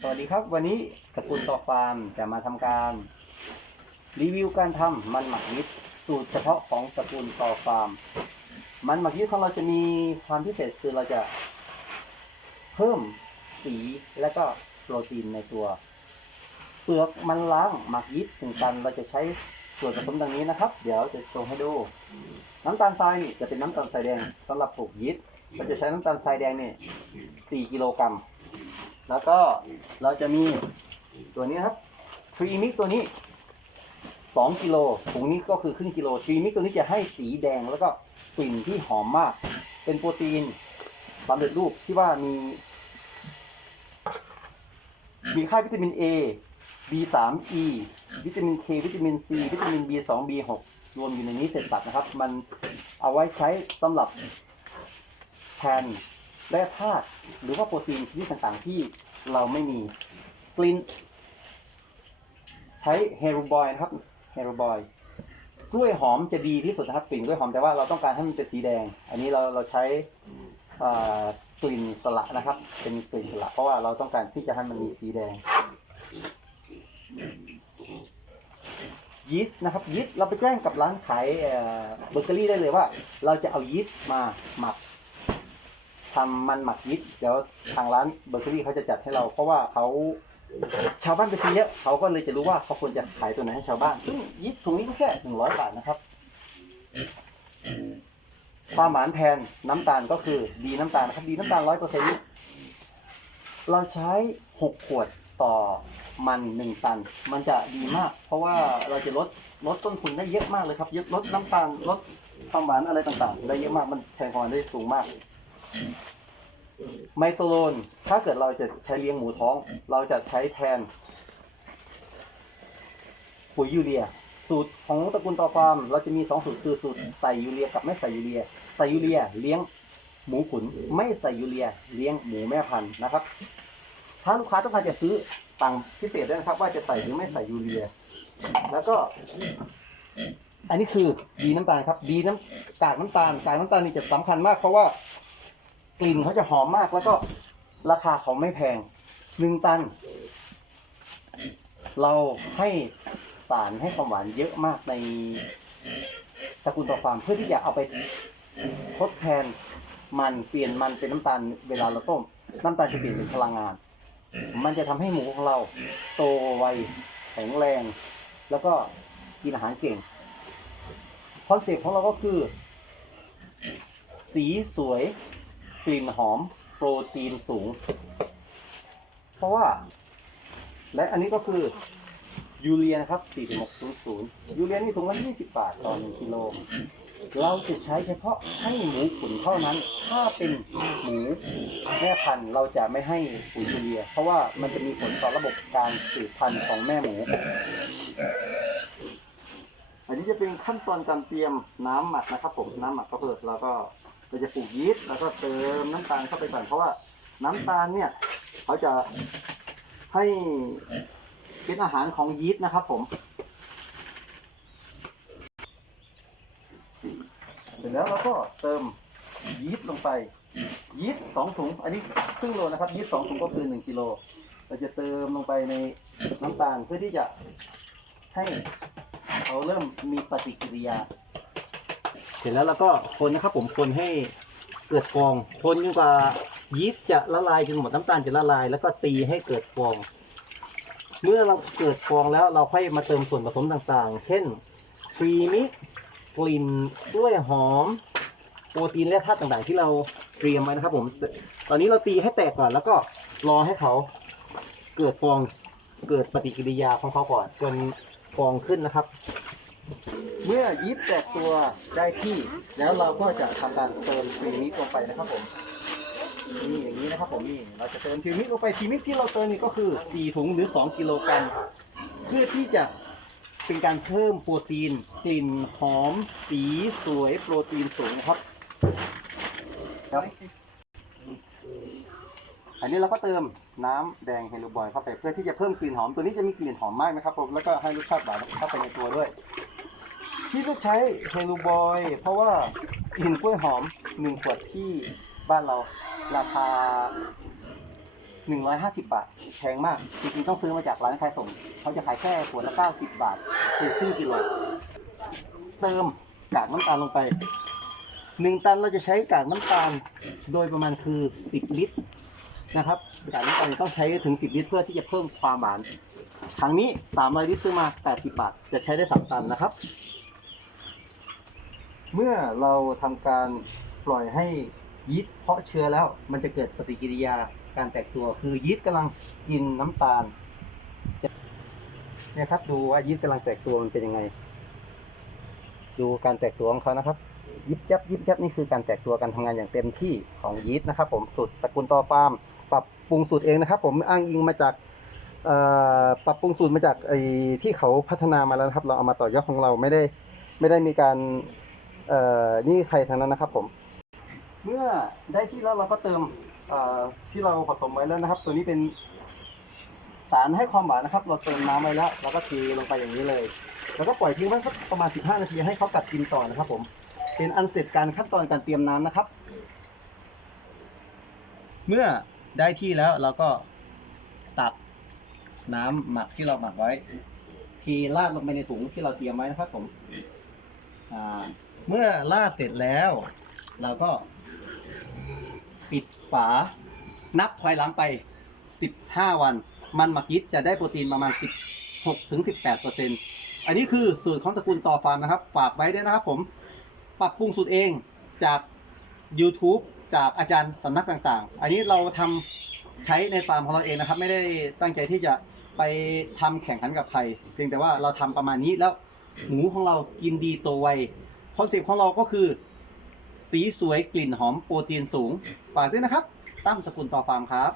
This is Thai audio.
สวัสดีครับ วันนี้ตระกูลต่อฟาร์มจะมาทำการ รีวิวการทำมันหมักยิดสูตรเฉพาะของตระกูลต่อฟาร์ม มันหมักยิดของเราจะมีความพิเศษคือเราจะเพิ่มสีและก็โปรตีนในตัว เปลือกมันล้างหมักยิดถึงกันเราจะใช้ส่วนผสมดังนี้นะครับ เดี๋ยวจะส่งให้ดู น้ำตาลทรายนี่จะเป็นน้ำตาลทรายแดงสำหรับปลูกยิดเราจะใช้น้ำตาลทรายแดงนี่4กิโลกรัม แล้วก็เราจะมีตัวนี้ครับทรีมิกตัวนี้สองกิโลถุงนี้ก็คือครึ่งกิโลทรีมิกตัวนี้จะให้สีแดงแล้วก็กลิ่นที่หอมมาก เป็นโปรตีนสำเร็จรูปที่ว่ามี มีค่าวิตามิน A B3E วิตามิน K วิตามิน C วิตามิน B2 B6 รวมอยู่ในนี้เสร็จสับนะครับ มันเอาไว้ใช้สำหรับแทนและธาตุหรือว่าโปรตีนชนิดต่างๆที่ เราไม่มีกลิ่นใช้เฮโรบอยนะครับเฮโรบอยกล้วยหอมจะดีที่สุดนะครับกลิ่นกล้วยหอมแต่ว่าเราต้องการให้มันเป็นสีแดง อันนี้เราเราใช้กลิ่นสละนะครับ เป็นกลิ่นสละ เพราะว่าเราต้องการที่จะให้มันมีสีแดงยีสต์นะครับยีสต์เราไปแจ้งกับร้านขายเบเกอรี่ได้เลยว่า เราจะเอายีสต์มาหมัก ทำมันหมักยิดเดี๋ยวทางร้านเบเกอรี่เขาจะจัดให้เรา เพราะว่าเขาชาวบ้านไปซื้อเยอะเขาก็เลยจะรู้ว่าเขาควรจะขายตัวไหนให้ชาวบ้านซึ่งยิดถุงนี้ก็แค่หนึ่งร้อยบาทนะครับความหวานแทนน้ำตาลก็คือดีน้ำตาลนะครับดีน้ำตาลร้อยเปอร์เซ็นต์เราใช้หกขวดต่อมันหนึ่งตัน มันจะดีมาก เพราะว่าเราจะลดลดต้นทุนได้เยอะมากเลยครับลดน้ำตาลลดความหวานอะไรต่างๆ ได้เยอะมากมันแทนความหวานได้สูงมาก ไมโซโลนถ้าเกิดเราจะใช้เลี้ยงหมูท้อง เราจะใช้แทน ปุ๋ยยูเรีย สูตรของตระกูลต่อฟาร์มเราจะมีสองสูตรคือสูตรใส่ยูเรียกับไม่ใส่ยูเรีย ใส่ยูเรียเลี้ยงหมูขุน ไม่ใส่ยูเรียเลี้ยงหมูแม่พันธุ์นะครับ ถ้าลูกค้าต้องการจะซื้อต่างพิเศษด้วยนะครับว่าจะใส่หรือไม่ใส่ยูเรีย แล้วก็ อันนี้คือดีน้ำตาลครับ ดีน้ำกากน้ำตาลกากน้ำตาลนี่จะสำคัญมากเพราะว่า กลิ่นเขาจะหอมมากแล้วก็ราคาเขาไม่แพงหนึ่งตัน เราให้สารให้ความหวานเยอะมากในตะกูลต่อฟามเพื่อที่จะเอาไปทดแทนมันเปลี่ยนมันเป็นน้ำตาลเวลาเราต้ม น้ำตาลจะเปลี่ยนเป็นพลังงาน มันจะทำให้หมูของเราโตไวแข็งแรง แล้วก็กินอาหารเก่งคอนเซ็ปต์ของเราก็คือ สีสวย กลิ่นหอมโปรตีนสูง เพราะว่า และอันนี้ก็คือยูเรียนะครับ 4600 ยูเรียนี่ถุงละ20 บาทต่อ1กิโล เราจะใช้เฉพาะให้หมูขุนเท่านั้น ถ้าเป็นหมูแม่พันธุ์เราจะไม่ให้ปุ๋ยยูเรีย เพราะว่ามันจะมีผลต่อระบบการสืบพันธุ์ของแม่หมู อันนี้จะเป็นขั้นตอนการเตรียมน้ำหมักนะครับผม น้ำหมักข้าวโพดแล้วก็ เราจะปลูกยีสต์แล้วก็เติมน้ำตาลเข้าไปก่อนเพราะว่าน้ำตาลเนี่ยเขาจะให้เป็นอาหารของยีสต์นะครับ ผมเสร็จแล้วเราก็เติมยีสต์ลงไปยีสต์สองถุง อันนี้ครึ่งโลนะครับยีสต์สองถุงก็คือหนึ่งกิโลเราจะเติมลงไปในน้ำตาลเพื่อที่จะให้เขาเริ่มมีปฏิกิริยา ร็จแล้วเราก็คนนะครับผมคนให้เกิดฟอง คนจนกว่ายีสต์จะละลายจนหมดน้ำตาลจะละลาย แล้วก็ตีให้เกิดฟอง เมื่อเราเกิดฟองแล้วเราค่อยมาเติมส่วนผสมต่างๆ เช่นฟรีมิกกลิ่นกล้วยหอม โปรตีนและธาตุต่างๆ ที่เราเตรียมไว้นะครับ ผม ตอนนี้เราตีให้แตกก่อน แล้วก็รอให้เขาเกิดฟองเกิดปฏิกิริยาของเขาก่อนจนฟองขึ้นนะครับ เมื่อยีสต์แตกตัวได้ที่แล้วเราก็จะทำการเติมฟรีมิกลงไปนะครับผมนี่อย่างนี้นะครับผมนี่เราจะเติมฟรีมิกลงไปฟรีมิกที่เราเติมนี่ก็คือ4ถุงหรือ 2 กิโลกรัมเพื่อที่จะเป็นการเพิ่มโปรตีน กลิ่นหอม สีสวยโปรตีนสูงครับครับ อันนี้เราก็เติมน้ำแดงเฮลูบอยเข้าไปเพื่อที่จะเพิ่มกลิ่นหอมตัวนี้จะมีกลิ่นหอมมากนะครับผมแล้วก็ให้รสชาติหวานเข้าไปในตัวด้วย ที่เลือกใช้เฮลูบอย เพราะว่ากินกล้วยหอมหนึ่งขวดที่บ้านเราราคา 150 บาท แพงมาก จริงๆต้องซื้อมาจากร้านขายส่ง เขาจะขายแค่ขวดละ 90 บาทคือครึ่งกิโลเติมกากน้ำตาลลงไป 1 ตันเราจะใช้กากน้ำตาลโดยประมาณคือ 10 ลิตรนะครับกากน้ำตาลต้องใช้ถึง 10 ลิตรเพื่อที่จะเพิ่มความหวานถังนี้ 300 ลิตรซื้อมา 80 บาท จะใช้ได้ 3 ตันนะครับ เมื่อเราทำการปล่อยให้ยีสต์เพาะเชื้อแล้วมันจะเกิดปฏิกิริยาการแตกตัว คือยีสต์กำลังกินน้ำตาลเนี่ยครับดูว่ายีสต์กำลังแตกตัวมันเป็นยังไง ดูการแตกตัวของเขานะครับ ยิบยับยิบยับนี่คือการแตกตัวการทำงานอย่างเต็มที่ของยีสต์นะครับ ผมสูตรตระกูลตอฟาร์มปรับปรุงสูตรเองนะครับ ผมอ้างอิงมาจากปรับปรุงสูตรมาจากไอ้ที่เขาพัฒนามาแล้วครับ เราเอามาต่อยอดของเราไม่ได้ ไม่ได้มีการ เอ่อนี่ใครทางนั้นนะครับผม เมื่อได้ที่แล้วเราก็เติมเอ่อที่เราผสมไว้แล้วนะครับ ตัวนี้เป็นสารให้ความหวานนะครับ เราเติมน้ำไว้แล้วเราก็เทลงไปอย่างนี้เลย แล้วก็ปล่อยทิ้งไว้สักประมาณ 15 นาทีให้เขากัดกินต่อนะครับ ผม เป็นอันเสร็จการขั้นตอนการเตรียมน้ำนะครับ เมื่อได้ที่แล้วเราก็ตักน้ำหมักที่เราหมักไว้เทราดลงไปในถุงที่เราเตรียมไว้นะครับผม เมื่อลาดเสร็จแล้ว เราก็ปิดฝา นับถอยหลังไป 15 วัน มันหมักยิดจะได้โปรตีนประมาณ 16-18เปอร์เซ็นต์อันนี้คือสูตรของตระกูลต่อฟาร์มนะครับ ฝากไว้ด้วยนะครับผม ปรับปรุงสูตรเองจาก YouTube จากอาจารย์สำนักต่างๆ อันนี้เราทำใช้ในฟาร์มของเราเองนะครับ ไม่ได้ตั้งใจที่จะไปทำแข่งขันกับใคร เพียงแต่ว่าเราทำประมาณนี้แล้ว หมูของเรากินดีโตวไวคอนเซ็ปต์ของเราก็คือ สีสวยกลิ่นหอมโปรตีนสูงฝากด้วยนะครับ ตั้มสกุลต่อฟาร์มครับ